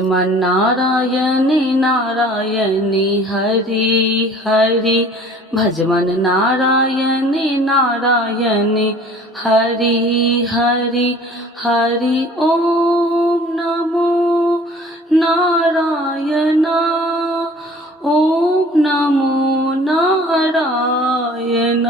मन नारायणी नारायणी हरि हरि भजमन नारायणी नारायणी हरि हरि हरि ओम नमो नारायण ओम नमो नारायण।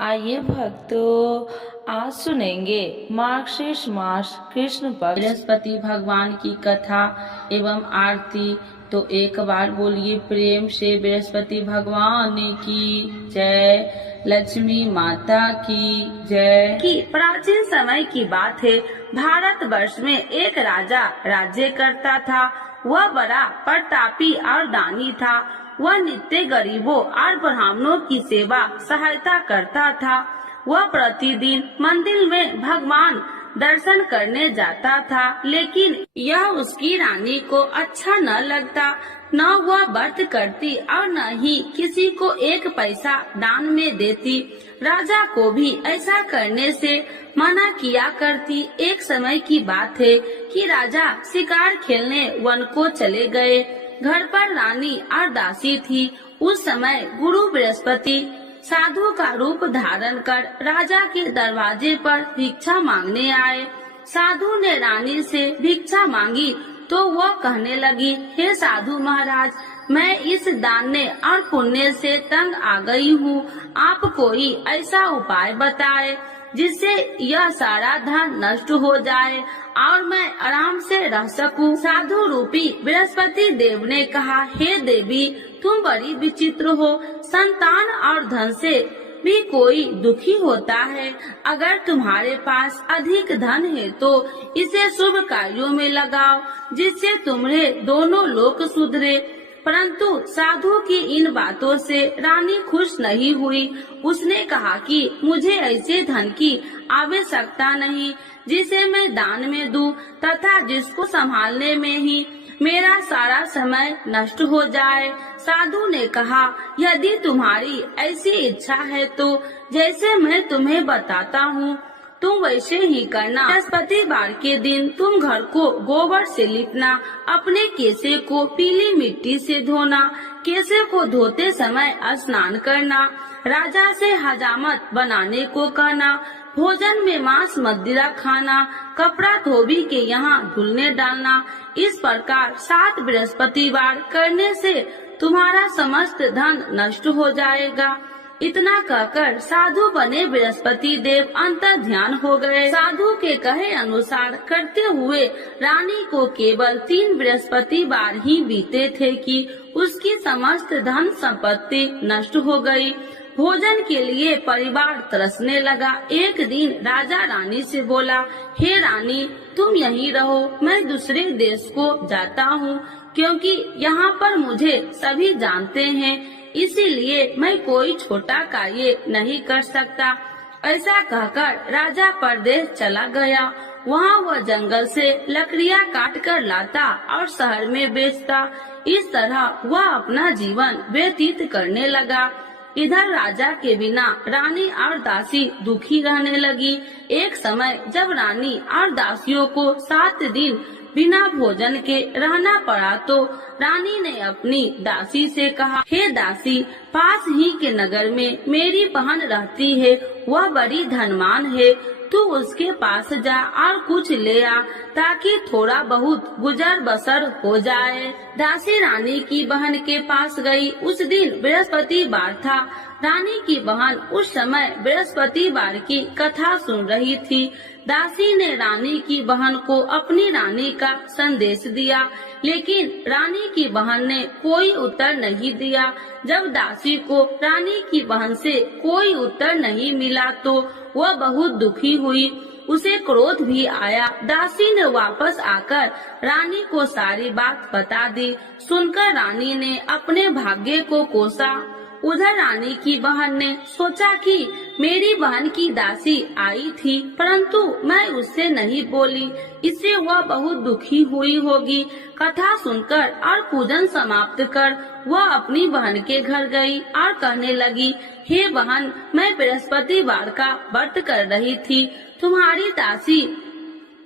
आइए भक्तों, आज सुनेंगे मार्गशीर्ष मास कृष्ण पक्ष बृहस्पति भगवान की कथा एवं आरती। तो एक बार बोलिए प्रेम से बृहस्पति भगवान की जय, लक्ष्मी माता की जय। कि प्राचीन समय की बात है, भारतवर्ष में एक राजा राज्य करता था। वह बड़ा प्रतापी और दानी था। वह नित्य गरीबों और ब्राह्मणों की सेवा सहायता करता था। वह प्रतिदिन मंदिर में भगवान दर्शन करने जाता था, लेकिन यह उसकी रानी को अच्छा न लगता। न वह व्रत करती और न ही किसी को एक पैसा दान में देती। राजा को भी ऐसा करने से मना किया करती। एक समय की बात है कि राजा शिकार खेलने वन को चले गए। घर पर रानी और दासी थी। उस समय गुरु बृहस्पति साधु का रूप धारण कर राजा के दरवाजे पर भिक्षा मांगने आए। साधु ने रानी से भिक्षा मांगी तो वह कहने लगी, हे साधु महाराज, मैं इस दान और पुण्य से तंग आ गई हूँ। आप कोई ऐसा उपाय बताए जिससे यह सारा धन नष्ट हो जाए और मैं आराम से रह सकूं। साधु रूपी बृहस्पति देव ने कहा, हे देवी, तुम बड़ी विचित्र हो। संतान और धन से भी कोई दुखी होता है। अगर तुम्हारे पास अधिक धन है तो इसे शुभ कार्यों में लगाओ, जिससे तुम्हारे दोनों लोक सुधरे। परंतु साधु की इन बातों से रानी खुश नहीं हुई। उसने कहा कि मुझे ऐसे धन की आवश्यकता नहीं जिसे मैं दान में दूं तथा जिसको संभालने में ही मेरा सारा समय नष्ट हो जाए। साधु ने कहा, यदि तुम्हारी ऐसी इच्छा है तो जैसे मैं तुम्हें बताता हूँ तुम वैसे ही करना। बृहस्पतिवार के दिन तुम घर को गोबर से लिपना, अपने केसे को पीली मिट्टी से धोना, केसे को धोते समय स्नान करना, राजा से हजामत बनाने को कहना, भोजन में मांस मदिरा खाना, कपड़ा धोबी के यहाँ धुलने डालना। इस प्रकार 7 बृहस्पतिवार करने से तुम्हारा समस्त धन नष्ट हो जाएगा। इतना कहकर साधु बने बृहस्पति देव अंतर ध्यान हो गए। साधु के कहे अनुसार करते हुए रानी को केवल 3 बृहस्पतिवार ही बीते थे कि उसकी समस्त धन संपत्ति नष्ट हो गई। भोजन के लिए परिवार तरसने लगा। एक दिन राजा रानी से बोला, हे रानी, तुम यहीं रहो, मैं दूसरे देश को जाता हूँ, क्योंकि यहाँ पर मुझे सभी जानते हैं, इसीलिए मैं कोई छोटा कार्य नहीं कर सकता। ऐसा कहकर राजा परदेश चला गया। वहाँ वह जंगल से लकड़ियाँ काट कर लाता और शहर में बेचता। इस तरह वह अपना जीवन व्यतीत करने लगा। इधर राजा के बिना रानी और दासी दुखी रहने लगी। एक समय जब रानी और दासियों को 7 दिन बिना भोजन के रहना पड़ा तो रानी ने अपनी दासी से कहा, हे दासी, पास ही के नगर में मेरी बहन रहती है, वह बड़ी धनवान है, तू उसके पास जा और कुछ ले आ ताकि थोड़ा बहुत गुजर बसर हो जाए। दासी रानी की बहन के पास गई। उस दिन बृहस्पतिवार था। रानी की बहन उस समय बृहस्पतिवार की कथा सुन रही थी। दासी ने रानी की बहन को अपनी रानी का संदेश दिया, लेकिन रानी की बहन ने कोई उत्तर नहीं दिया। जब दासी को रानी की बहन से कोई उत्तर नहीं मिला तो वह बहुत दुखी हुई। उसे क्रोध भी आया। दासी ने वापस आकर रानी को सारी बात बता दी। सुनकर रानी ने अपने भाग्य को कोसा। उधर रानी की बहन ने सोचा कि मेरी बहन की दासी आई थी, परंतु मैं उससे नहीं बोली, इससे वह बहुत दुखी हुई होगी। कथा सुनकर और पूजन समाप्त कर वह अपनी बहन के घर गई और कहने लगी, हे बहन, मैं बृहस्पतिवार का व्रत कर रही थी, तुम्हारी दासी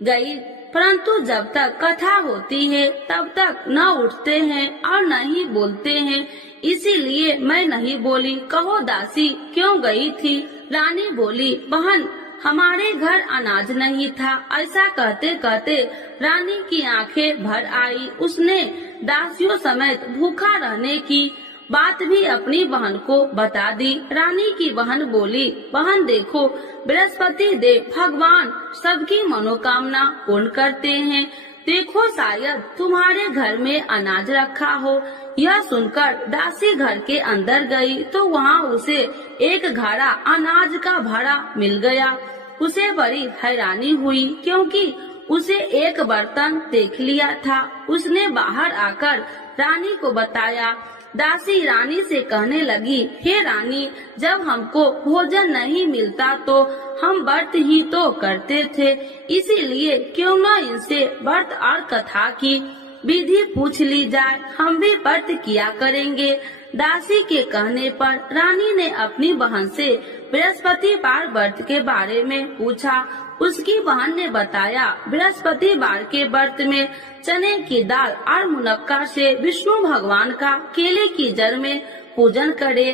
गई परंतु जब तक कथा होती है तब तक न उठते हैं और न ही बोलते हैं, इसीलिए मैं नहीं बोली। कहो दासी क्यों गई थी? रानी बोली, बहन हमारे घर अनाज नहीं था। ऐसा कहते कहते रानी की आंखें भर आई। उसने दासियों समेत भूखा रहने की बात भी अपनी बहन को बता दी। रानी की बहन बोली, बहन देखो बृहस्पति देव भगवान सबकी मनोकामना पूर्ण करते हैं। देखो शायद तुम्हारे घर में अनाज रखा हो। यह सुनकर दासी घर के अंदर गई तो वहाँ उसे एक घड़ा अनाज का भरा मिल गया। उसे बड़ी हैरानी हुई क्योंकि उसे एक बर्तन देख लिया था। उसने बाहर आकर रानी को बताया। दासी रानी से कहने लगी, हे रानी, जब हमको भोजन नहीं मिलता तो हम व्रत ही तो करते थे, इसीलिए क्यों न इनसे व्रत और कथा की विधि पूछ ली जाए, हम भी व्रत किया करेंगे। दासी के कहने पर रानी ने अपनी बहन से बृहस्पतिवार व्रत के बारे में पूछा। उसकी बहन ने बताया, बृहस्पतिवार के व्रत में चने की दाल और मुनक्का से विष्णु भगवान का केले की जड़ में पूजन करे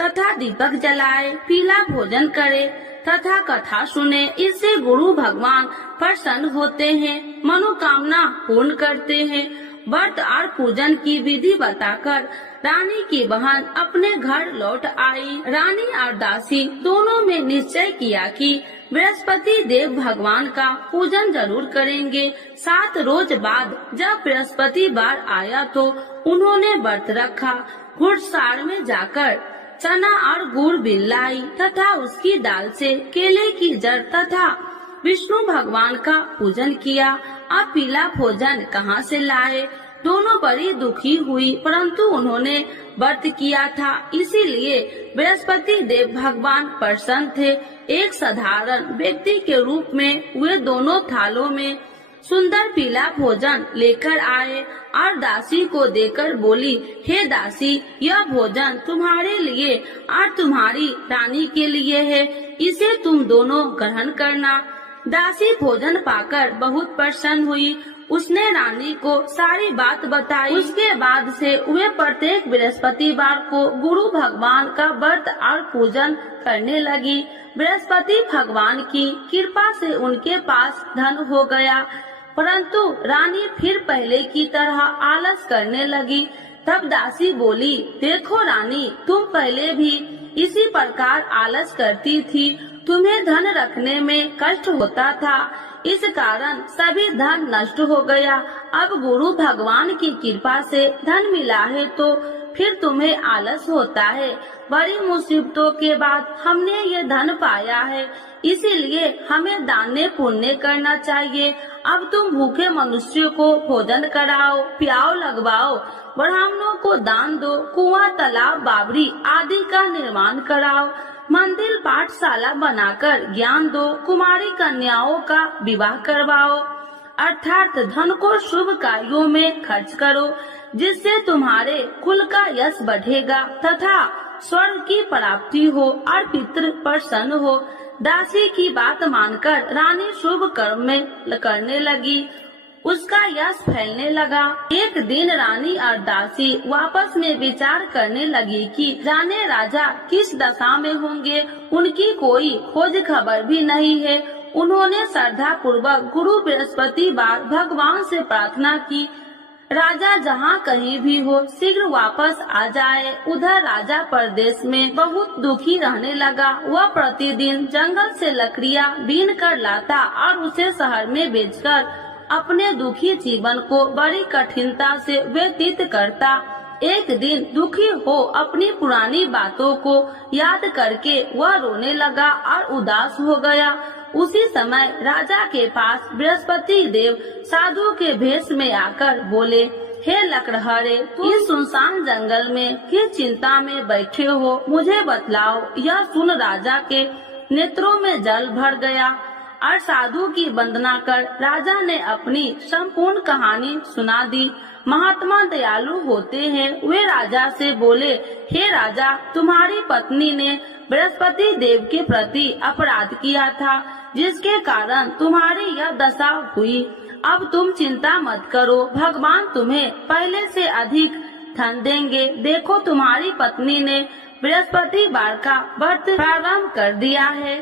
तथा दीपक जलाए, पीला भोजन करे तथा कथा सुने। इससे गुरु भगवान प्रसन्न होते हैं, मनोकामना पूर्ण करते हैं। व्रत और पूजन की विधि बताकर रानी की बहन अपने घर लौट आई। रानी और दासी दोनों में निश्चय किया कि बृहस्पति देव भगवान का पूजन जरूर करेंगे। 7 रोज बाद जब बृहस्पतिवार आया तो उन्होंने व्रत रखा। घुड़सार में जाकर चना और गुड़ बिन लाई तथा उसकी दाल से केले की जड़ तथा विष्णु भगवान का पूजन किया। अब पीला भोजन कहाँ से लाए? दोनों बड़ी दुखी हुई, परंतु उन्होंने व्रत किया था, इसीलिए बृहस्पति देव भगवान प्रसन्न थे। एक साधारण व्यक्ति के रूप में वे दोनों थालों में सुंदर पीला भोजन लेकर आए और दासी को देकर बोली, हे दासी, यह भोजन तुम्हारे लिए और तुम्हारी रानी के लिए है, इसे तुम दोनों ग्रहण करना। दासी भोजन पाकर बहुत प्रसन्न हुई। उसने रानी को सारी बात बताई। उसके बाद से वे प्रत्येक बृहस्पतिवार को गुरु भगवान का व्रत और पूजन करने लगी। बृहस्पति भगवान की कृपा से उनके पास धन हो गया, परंतु रानी फिर पहले की तरह आलस करने लगी। तब दासी बोली, देखो रानी, तुम पहले भी इसी प्रकार आलस करती थी, तुम्हें धन रखने में कष्ट होता था, इस कारण सभी धन नष्ट हो गया। अब गुरु भगवान की कृपा से धन मिला है तो फिर तुम्हें आलस होता है। बड़ी मुसीबतों के बाद हमने ये धन पाया है, इसीलिए हमें दान पुण्य करना चाहिए। अब तुम भूखे मनुष्यों को भोजन कराओ, प्याव लगवाओ, ब्राह्मणों को दान दो, कुआं, तालाब, बावड़ी आदि का निर्माण कराओ, मंदिर, पाठशाला बनाकर ज्ञान दो, कुमारी कन्याओं का विवाह करवाओ, अर्थात धन को शुभ कार्यों में खर्च करो, जिससे तुम्हारे कुल का यश बढ़ेगा तथा स्वर्ग की प्राप्ति हो और पितृ प्रसन्न हो। दासी की बात मानकर रानी शुभ कर्म में करने लगी, उसका यश फैलने लगा। एक दिन रानी और दासी आपस में विचार करने लगी कि जाने राजा किस दशा में होंगे, उनकी कोई खोज खबर भी नहीं है। उन्होंने श्रद्धा पूर्वक गुरु बृहस्पतिवार भगवान से प्रार्थना की, राजा जहाँ कहीं भी हो शीघ्र वापस आ जाए। उधर राजा परदेश में बहुत दुखी रहने लगा। वह प्रतिदिन जंगल से लकड़ियाँ बीन कर लाता और उसे शहर में बेचकर अपने दुखी जीवन को बड़ी कठिनता से व्यतीत करता। एक दिन दुखी हो अपनी पुरानी बातों को याद करके वह रोने लगा और उदास हो गया। उसी समय राजा के पास बृहस्पति देव साधु के भेष में आकर बोले, हे लकड़हारे, तुम इस सुनसान जंगल में किस चिंता में बैठे हो, मुझे बतलाओ। यह सुन राजा के नेत्रों में जल भर गया और साधु की वंदना कर राजा ने अपनी संपूर्ण कहानी सुना दी। महात्मा दयालु होते हैं। वे राजा से बोले, हे राजा, तुम्हारी पत्नी ने बृहस्पति देव के प्रति अपराध किया था, जिसके कारण तुम्हारी यह दशा हुई। अब तुम चिंता मत करो, भगवान तुम्हें पहले से अधिक धन देंगे। देखो तुम्हारी पत्नी ने बृहस्पतिवार का व्रत प्रारंभ कर दिया है।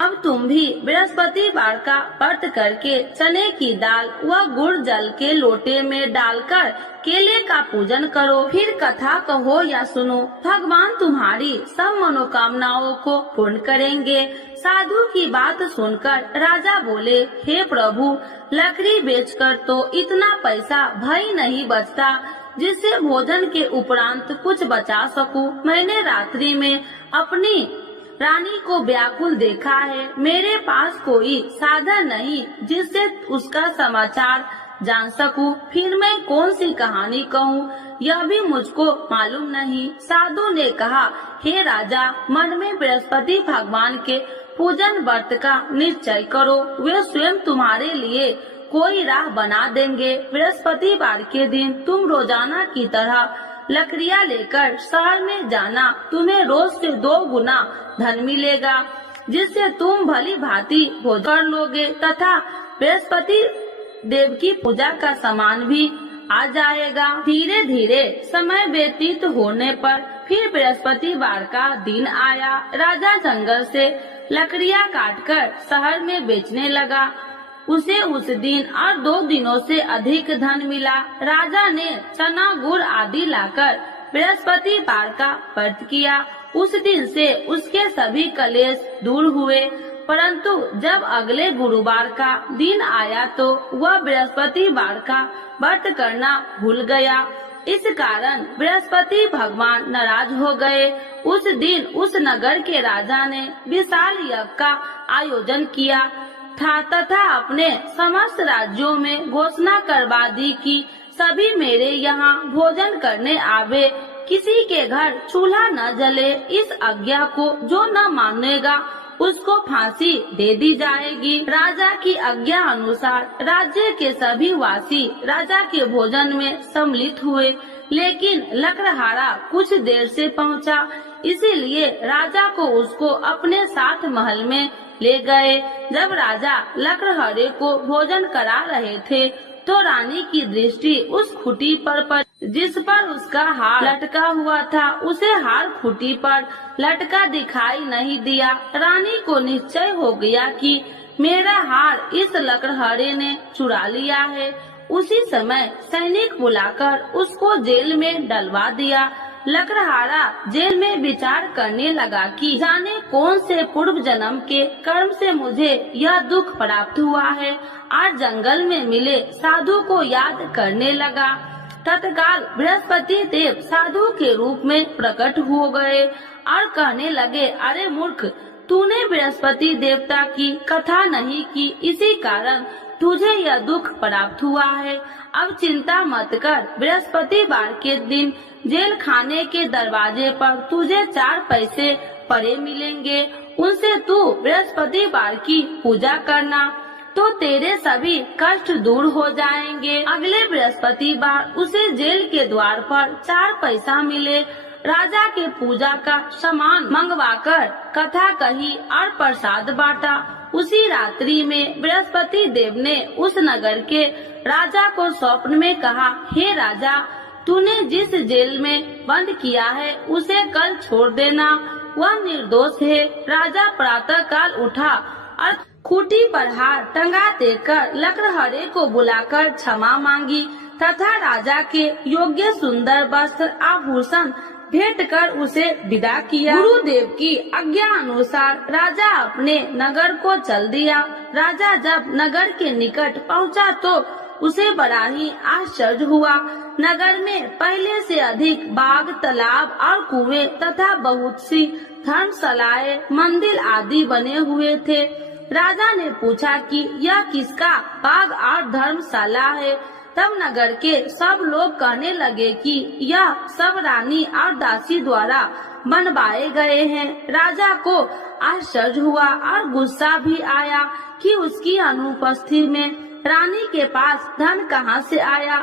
अब तुम भी बृहस्पतिवार का व्रत करके चने की दाल व गुड़ जल के लोटे में डालकर केले का पूजन करो। फिर कथा कहो या सुनो, भगवान तुम्हारी सब मनोकामनाओं को पूर्ण करेंगे। साधु की बात सुनकर राजा बोले, हे प्रभु, लकड़ी बेचकर तो इतना पैसा भई नहीं बचता जिससे भोजन के उपरांत कुछ बचा सकूं। मैंने रात्रि में अपनी रानी को व्याकुल देखा है। मेरे पास कोई साधन नहीं जिससे उसका समाचार जान सकूं। फिर मैं कौन सी कहानी कहूँ, यह भी मुझको मालूम नहीं। साधु ने कहा, हे राजा, मन में बृहस्पति भगवान के पूजन व्रत का निश्चय करो। वे स्वयं तुम्हारे लिए कोई राह बना देंगे। बृहस्पतिवार के दिन तुम रोजाना की तरह लकड़ियाँ लेकर शहर में जाना। तुम्हें रोज से 2 गुना धन मिलेगा, जिससे तुम भली भांति भोजन कर लोगे तथा बृहस्पति देव की पूजा का सामान भी आ जाएगा। धीरे धीरे समय व्यतीत होने पर फिर बृहस्पतिवार का दिन आया। राजा जंगल से लकड़ियाँ काटकर शहर में बेचने लगा। उसे उस दिन और 2 दिनों से अधिक धन मिला। राजा ने चना गुड़ आदि लाकर बृहस्पतिवार का व्रत किया। उस दिन से उसके सभी कलेश दूर हुए। परंतु जब अगले गुरुवार का दिन आया तो वह बृहस्पतिवार का व्रत करना भूल गया। इस कारण बृहस्पति भगवान नाराज हो गए। उस दिन उस नगर के राजा ने विशाल यज्ञ का आयोजन किया था तथा अपने समस्त राज्यों में घोषणा करवा दी कि सभी मेरे यहाँ भोजन करने आवे, किसी के घर चूल्हा न जले। इस आज्ञा को जो न मानेगा उसको फांसी दे दी जाएगी। राजा की आज्ञा अनुसार राज्य के सभी वासी राजा के भोजन में सम्मिलित हुए, लेकिन लकड़हारा कुछ देर से पहुंचा, इसीलिए राजा को उसको अपने साथ महल में ले गए। जब राजा लकड़हारे को भोजन करा रहे थे तो रानी की दृष्टि उस खूंटी पर पड़ी जिस पर उसका हार लटका हुआ था। उसे हार खूंटी पर लटका दिखाई नहीं दिया। रानी को निश्चय हो गया कि मेरा हार इस लकड़हारे ने चुरा लिया है। उसी समय सैनिक बुलाकर उसको जेल में डलवा दिया। लकड़हारा जेल में विचार करने लगा कि जाने कौन से पूर्व जन्म के कर्म से मुझे यह दुख प्राप्त हुआ है। आज जंगल में मिले साधु को याद करने लगा। तत्काल बृहस्पति देव साधु के रूप में प्रकट हो गए और कहने लगे, अरे मूर्ख, तूने बृहस्पति देवता की कथा नहीं की, इसी कारण तुझे यह दुख प्राप्त हुआ है। अब चिंता मत कर, बृहस्पतिवार के दिन जेल खाने के दरवाजे पर तुझे 4 पैसे पड़े मिलेंगे। उनसे तू बृहस्पतिवार की पूजा करना तो तेरे सभी कष्ट दूर हो जाएंगे। अगले बृहस्पतिवार उसे जेल के द्वार पर 4 पैसा मिले। राजा के पूजा का सामान मंगवाकर कथा कही और प्रसाद बांटा। उसी रात्रि में बृहस्पति देव ने उस नगर के राजा को स्वप्न में कहा, हे राजा, तूने जिस जेल में बंद किया है उसे कल छोड़ देना, वह निर्दोष है। राजा प्रातः काल उठा और खूंटी पर हार टंगा देकर लकड़हारे को बुलाकर क्षमा मांगी तथा राजा के योग्य सुंदर वस्त्र आभूषण भेंट कर उसे विदा किया। गुरुदेव की आज्ञा अनुसार राजा अपने नगर को चल दिया। राजा जब नगर के निकट पहुंचा तो उसे बड़ा ही आश्चर्य हुआ। नगर में पहले से अधिक बाग, तालाब और कुएं तथा बहुत सी धर्मशालाएं, मंदिर आदि बने हुए थे। राजा ने पूछा कि यह किसका बाग और धर्मशाला है। तब नगर के सब लोग कहने लगे कि यह सब रानी और दासी द्वारा बनवाए गए हैं। राजा को आश्चर्य हुआ और गुस्सा भी आया कि उसकी अनुपस्थिति में रानी के पास धन कहां से आया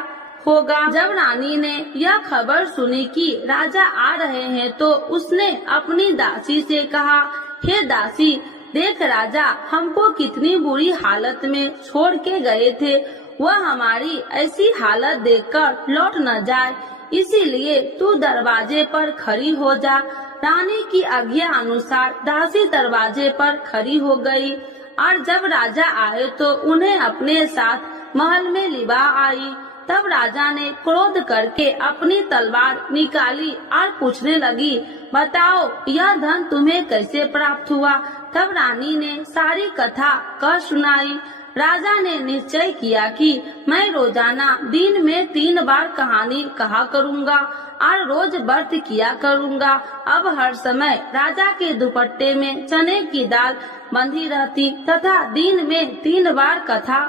होगा। जब रानी ने यह खबर सुनी कि राजा आ रहे हैं तो उसने अपनी दासी से कहा, हे दासी, देख राजा हमको कितनी बुरी हालत में छोड़ के गए थे वह हमारी ऐसी हालत देखकर लौट न जाए, इसीलिए तू दरवाजे पर खड़ी हो जा। रानी की आज्ञा अनुसार दासी दरवाजे पर खड़ी हो गई और जब राजा आए तो उन्हें अपने साथ महल में लिवा आई। तब राजा ने क्रोध करके अपनी तलवार निकाली और पूछने लगी, बताओ यह धन तुम्हें कैसे प्राप्त हुआ। तब रानी ने सारी कथा कह सुनाई। राजा ने निश्चय किया कि मैं रोजाना दिन में 3 बार कहानी कहा करूँगा और रोज व्रत किया करूँगा। अब हर समय राजा के दुपट्टे में चने की दाल बंधी रहती तथा दिन में 3 बार कथा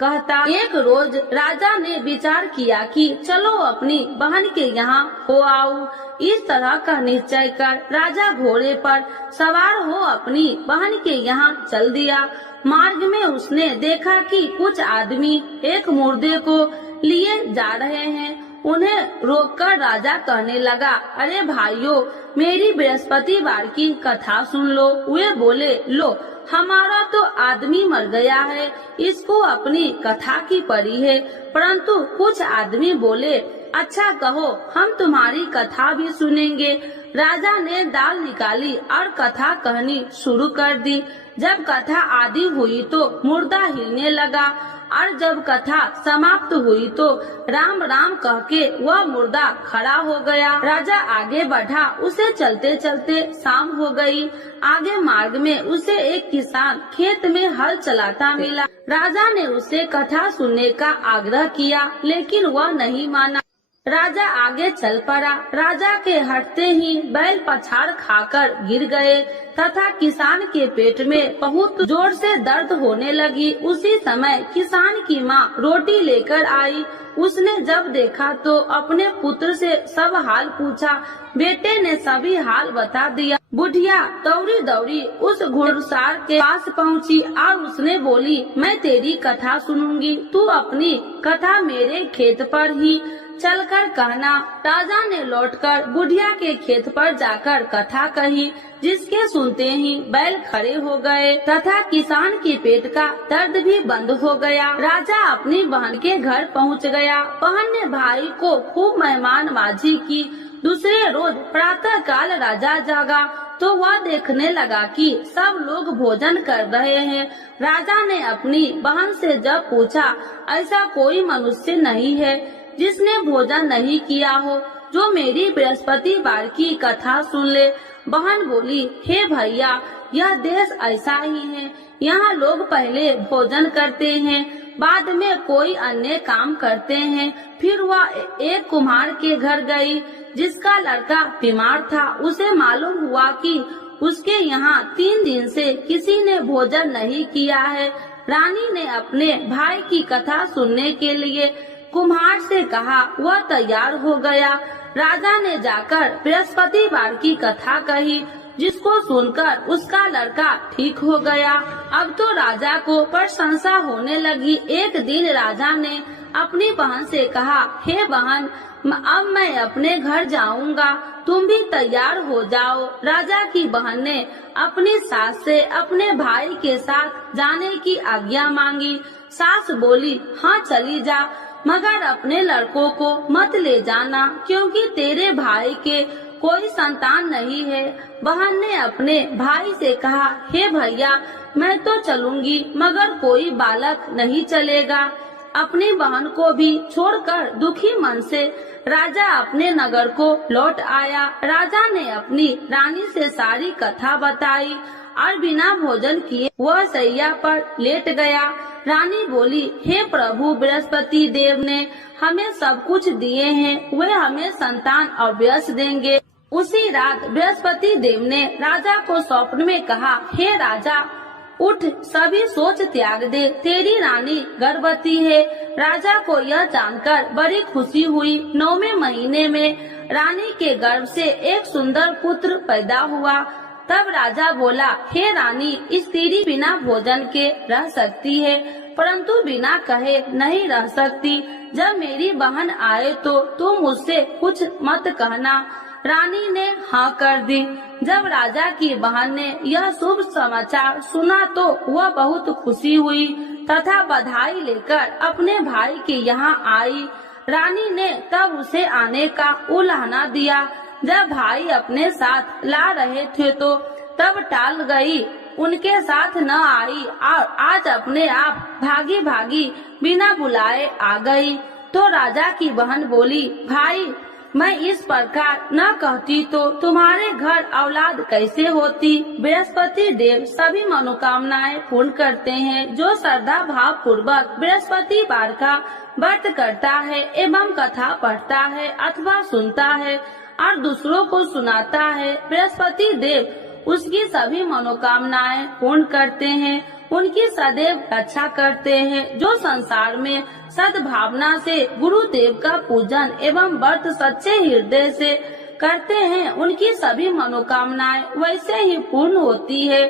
कहता। एक रोज राजा ने विचार किया कि चलो अपनी बहन के यहाँ हो आऊं। इस तरह का निश्चय कर राजा घोड़े पर सवार हो अपनी बहन के यहाँ चल दिया। मार्ग में उसने देखा कि कुछ आदमी एक मुर्दे को लिए जा रहे हैं। उन्हें रोककर राजा कहने लगा, अरे भाइयों, मेरी बृहस्पतिवार की कथा सुन लो। वे बोले, लो हमारा तो आदमी मर गया है, इसको अपनी कथा की पड़ी है। परंतु कुछ आदमी बोले, अच्छा कहो, हम तुम्हारी कथा भी सुनेंगे। राजा ने दाल निकाली और कथा कहनी शुरू कर दी। जब कथा आदि हुई तो मुर्दा हिलने लगा और जब कथा समाप्त हुई तो राम राम कह के वह मुर्दा खड़ा हो गया। राजा आगे बढ़ा, उसे चलते चलते शाम हो गई। आगे मार्ग में उसे एक किसान खेत में हल चलाता मिला। राजा ने उसे कथा सुनने का आग्रह किया, लेकिन वह नहीं माना। राजा आगे चल पड़ा। राजा के हटते ही बैल पछाड़ खाकर गिर गए तथा किसान के पेट में बहुत जोर से दर्द होने लगी। उसी समय किसान की माँ रोटी लेकर आई। उसने जब देखा तो अपने पुत्र से सब हाल पूछा। बेटे ने सभी हाल बता दिया। बुढ़िया दौड़ी दौड़ी उस घुड़सवार के पास पहुँची और उसने बोली, मैं तेरी कथा सुनूंगी, तू अपनी कथा मेरे खेत पर ही चलकर कहना। राजा ने लौटकर बुढ़िया के खेत पर जाकर कथा कही, जिसके सुनते ही बैल खड़े हो गए तथा किसान के पेट का दर्द भी बंद हो गया। राजा अपनी बहन के घर पहुंच गया। बहन ने भाई को खूब मेहमानबाजी की। दूसरे रोज प्रातः काल राजा जागा तो वह देखने लगा कि सब लोग भोजन कर रहे हैं। राजा ने अपनी बहन से जब पूछा, ऐसा कोई मनुष्य नहीं है जिसने भोजन नहीं किया हो, जो मेरी बृहस्पतिवार की कथा सुन ले। बहन बोली, हे भैया, यह देश ऐसा ही है। यहाँ लोग पहले भोजन करते हैं, बाद में कोई अन्य काम करते हैं। फिर वह एक कुम्हार के घर गई, जिसका लड़का बीमार था। उसे मालूम हुआ कि उसके यहाँ 3 दिन से किसी ने भोजन नहीं किया है। रानी ने अपने भाई की कथा सुनने के लिए कुम्हार से कहा। वह तैयार हो गया। राजा ने जाकर बृहस्पतिवार की कथा कही, जिसको सुनकर उसका लड़का ठीक हो गया। अब तो राजा को प्रशंसा होने लगी। एक दिन राजा ने अपनी बहन से कहा, हे बहन, अब मैं अपने घर जाऊंगा, तुम भी तैयार हो जाओ। राजा की बहन ने अपनी सास से अपने भाई के साथ जाने की आज्ञा मांगी। सास बोली, हाँ चली जा, मगर अपने लड़कों को मत ले जाना, क्योंकि तेरे भाई के कोई संतान नहीं है। बहन ने अपने भाई से कहा, हे भैया, मैं तो चलूंगी, मगर कोई बालक नहीं चलेगा। अपनी बहन को भी छोड़कर दुखी मन से राजा अपने नगर को लौट आया। राजा ने अपनी रानी से सारी कथा बताई और बिना भोजन किए वह सैया पर लेट गया। रानी बोली, हे प्रभु, बृहस्पति देव ने हमें सब कुछ दिए हैं, वे हमें संतान अवश्य देंगे। उसी रात बृहस्पति देव ने राजा को स्वप्न में कहा, हे राजा, उठ, सभी सोच त्याग दे, तेरी रानी गर्भवती है। राजा को यह जानकर बड़ी खुशी हुई। 9वें महीने में रानी के गर्भ से एक सुंदर पुत्र पैदा हुआ। तब राजा बोला, हे रानी, स्त्री बिना भोजन के रह सकती है, परंतु बिना कहे नहीं रह सकती। जब मेरी बहन आए तो तुम मुझसे कुछ मत कहना। रानी ने हाँ कर दी। जब राजा की बहन ने यह शुभ समाचार सुना तो वह बहुत खुशी हुई। तथा बधाई लेकर अपने भाई के यहाँ आई। रानी ने तब उसे आने का उलाहना दिया। जब भाई अपने साथ ला रहे थे तो तब टाल गई, उनके साथ न आई और आज अपने आप भागी भागी बिना बुलाए आ गई। तो राजा की बहन बोली, भाई मैं इस प्रकार न कहती तो तुम्हारे घर औलाद कैसे होती। बृहस्पति देव सभी मनोकामनाएं पूर्ण करते हैं। जो श्रद्धा भाव पूर्वक बृहस्पतिवार का व्रत करता है एवं कथा पढ़ता है अथवा सुनता है और दूसरों को सुनाता है, बृहस्पति देव उसकी सभी मनोकामनाएं पूर्ण करते हैं, उनकी सदैव रक्षा करते हैं। जो संसार में सद्भावना से गुरुदेव का पूजन एवं व्रत सच्चे हृदय से करते हैं, उनकी सभी मनोकामनाएं वैसे ही पूर्ण होती है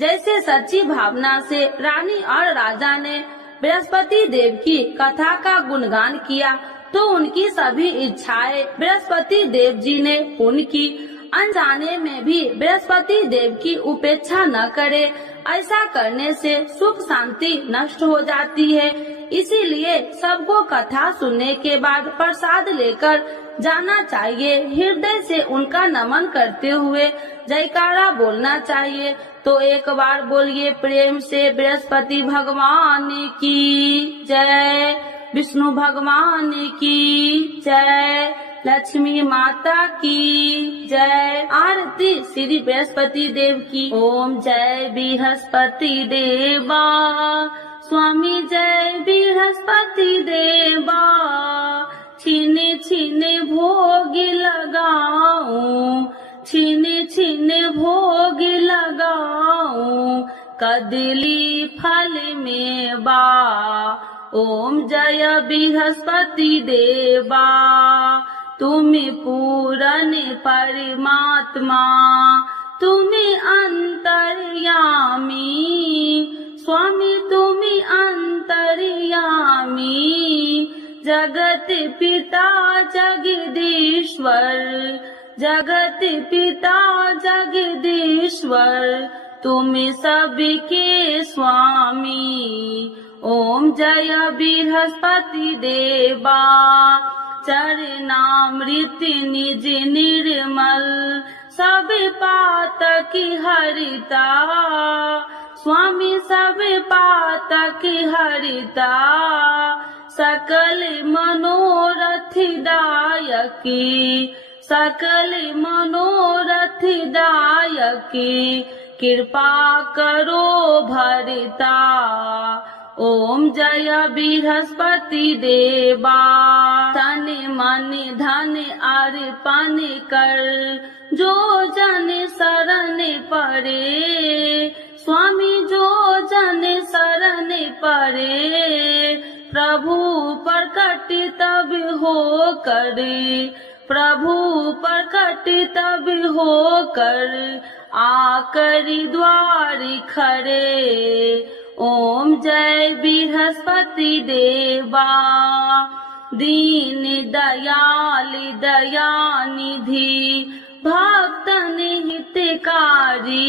जैसे सच्ची भावना से रानी और राजा ने बृहस्पति देव की कथा का गुणगान किया तो उनकी सभी इच्छाएं बृहस्पति देव जी ने पूर्ण की। अनजाने में भी बृहस्पति देव की उपेक्षा न करे, ऐसा करने से सुख शांति नष्ट हो जाती है। इसीलिए सबको कथा सुनने के बाद प्रसाद लेकर जाना चाहिए। हृदय से उनका नमन करते हुए जयकारा बोलना चाहिए। तो एक बार बोलिए प्रेम से बृहस्पति भगवान की जय, विष्णु भगवान की जय, लक्ष्मी माता की जय। आरती श्री बृहस्पति देव की। ओम जय बृहस्पति देवा, स्वामी जय बृहस्पति देवा। छीने छीने भोग लगाऊं, छीने छीने भोग लगाऊं, कदली फल में बा। ओम जय बृहस्पति देवा, तुम्हें पूरन परमात्मा, तुम्हें अंतर्यामी, स्वामी तुम्हें अंतर्यामी। जगत पिता जगदीश्वर, जगत पिता जगदीश्वर, तुम सबके स्वामी। ओम जय बृहस्पति देवा, चरणामृत निज निर्मल, सब पातक हरिता, स्वामी सब पातक हरिता। सकल मनोरथ दायकी, सकल मनोरथ दायकी, कृपा करो भरता। ओम जय बृहस्पति देवा, तन मन धन अर्पण कर, जो जन शरण पड़े, स्वामी जो जन शरण पड़े। प्रभु प्रकट तब हो करे, प्रभु प्रकट तब हो कर, आकर द्वार खड़े। ओम जय बृहस्पति देवा, दीन दयाल दयानिधि, भक्तन हितकारी,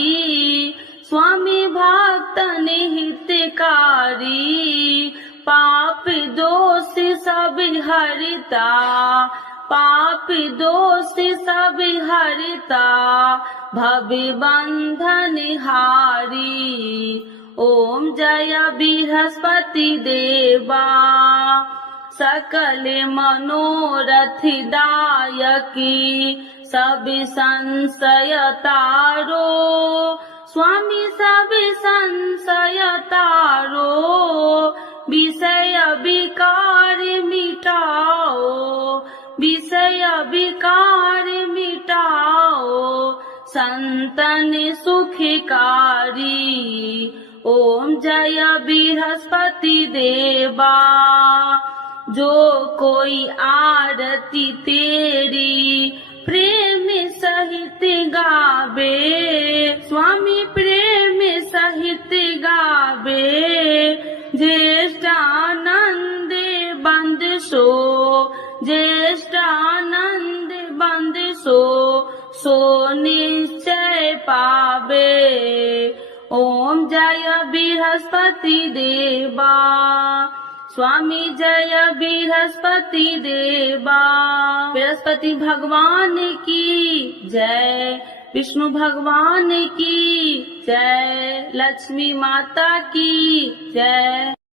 स्वामी भक्तन हितकारी। पाप दोष सब हरता, पाप दोष सब हरता, भव बंधन हारी। ओम जय बृहस्पति देवा, सकल मनोरथ दायकी, सब संशय तारो, स्वामी सब संशय तारो। विषय विकार मिटाओ, विषय विकार मिटाओ, संतन सुखकारी। ओम जय बृहस्पति देवा, जो कोई आरती तेरी प्रेम सहित गावे, स्वामी प्रेम सहित गावे। ज्येष्ठानंद बंद सो, ज्येष्ठानंद बंद सो, सो निश्चय पावे। ओम जय बृहस्पति देवा, स्वामी जय बृहस्पति देवा। बृहस्पति भगवान की जय, विष्णु भगवान की जय, लक्ष्मी माता की जय।